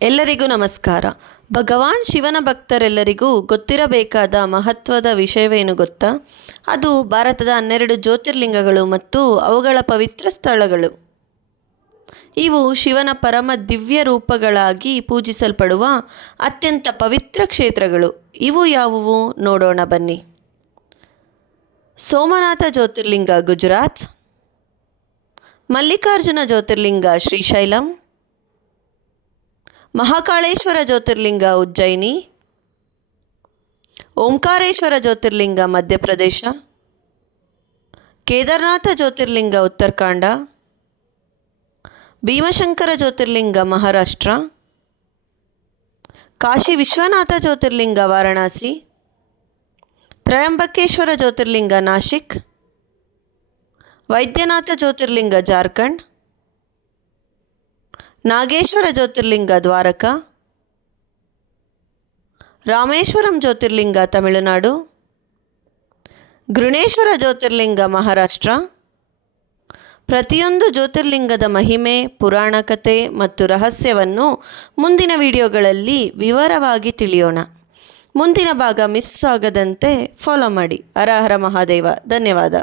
ಎಲ್ಲರಿಗೂ ನಮಸ್ಕಾರ. ಭಗವಾನ್ ಶಿವನ ಭಕ್ತರೆಲ್ಲರಿಗೂ ಗೊತ್ತಿರಬೇಕಾದ ಮಹತ್ವದ ವಿಷಯವೇನು ಗೊತ್ತಾ? ಅದು ಭಾರತದ 12 ಜ್ಯೋತಿರ್ಲಿಂಗಗಳು ಮತ್ತು ಅವುಗಳ ಪವಿತ್ರ ಸ್ಥಳಗಳು. ಇವು ಶಿವನ ಪರಮ ದಿವ್ಯ ರೂಪಗಳಾಗಿ ಪೂಜಿಸಲ್ಪಡುವ ಅತ್ಯಂತ ಪವಿತ್ರ ಕ್ಷೇತ್ರಗಳು. ಇವು ಯಾವುವು ನೋಡೋಣ ಬನ್ನಿ. ಸೋಮನಾಥ ಜ್ಯೋತಿರ್ಲಿಂಗ ಗುಜರಾತ್, ಮಲ್ಲಿಕಾರ್ಜುನ ಜ್ಯೋತಿರ್ಲಿಂಗ ಶ್ರೀಶೈಲಂ, ಮಹಾಕಾಳೇಶ್ವರ ಜ್ಯೋತಿರ್ಲಿಂಗ ಉಜ್ಜಯಿನಿ, ಓಂಕಾರೇಶ್ವರ ಜ್ಯೋತಿರ್ಲಿಂಗ ಮಧ್ಯಪ್ರದೇಶ, ಕೇದಾರನಾಥ ಜ್ಯೋತಿರ್ಲಿಂಗ ಉತ್ತರಾಖಂಡ, ಭೀಮಶಂಕರ ಜ್ಯೋತಿರ್ಲಿಂಗ ಮಹಾರಾಷ್ಟ್ರ, ಕಾಶಿ ವಿಶ್ವನಾಥ ಜ್ಯೋತಿರ್ಲಿಂಗ ವಾರಣಾಸಿ, ತ್ರಯಂಬಕೇಶ್ವರ ಜ್ಯೋತಿರ್ಲಿಂಗ ನಾಶಿಕ್, ವೈದ್ಯನಾಥ ಜ್ಯೋತಿರ್ಲಿಂಗ ಜಾರ್ಖಂಡ್, ನಾಗೇಶ್ವರ ಜ್ಯೋತಿರ್ಲಿಂಗ ದ್ವಾರಕಾ, ರಾಮೇಶ್ವರಂ ಜ್ಯೋತಿರ್ಲಿಂಗ ತಮಿಳುನಾಡು, ಗೃಣೇಶ್ವರ ಜ್ಯೋತಿರ್ಲಿಂಗ ಮಹಾರಾಷ್ಟ್ರ. ಪ್ರತಿಯೊಂದು ಜ್ಯೋತಿರ್ಲಿಂಗದ ಮಹಿಮೆ, ಪುರಾಣ ಕಥೆ ಮತ್ತು ರಹಸ್ಯವನ್ನು ಮುಂದಿನ ವಿಡಿಯೋಗಳಲ್ಲಿ ವಿವರವಾಗಿ ತಿಳಿಯೋಣ. ಮುಂದಿನ ಭಾಗ ಮಿಸ್ ಆಗದಂತೆ ಫಾಲೋ ಮಾಡಿ. ಹರ ಹರ ಮಹಾದೇವ. ಧನ್ಯವಾದ.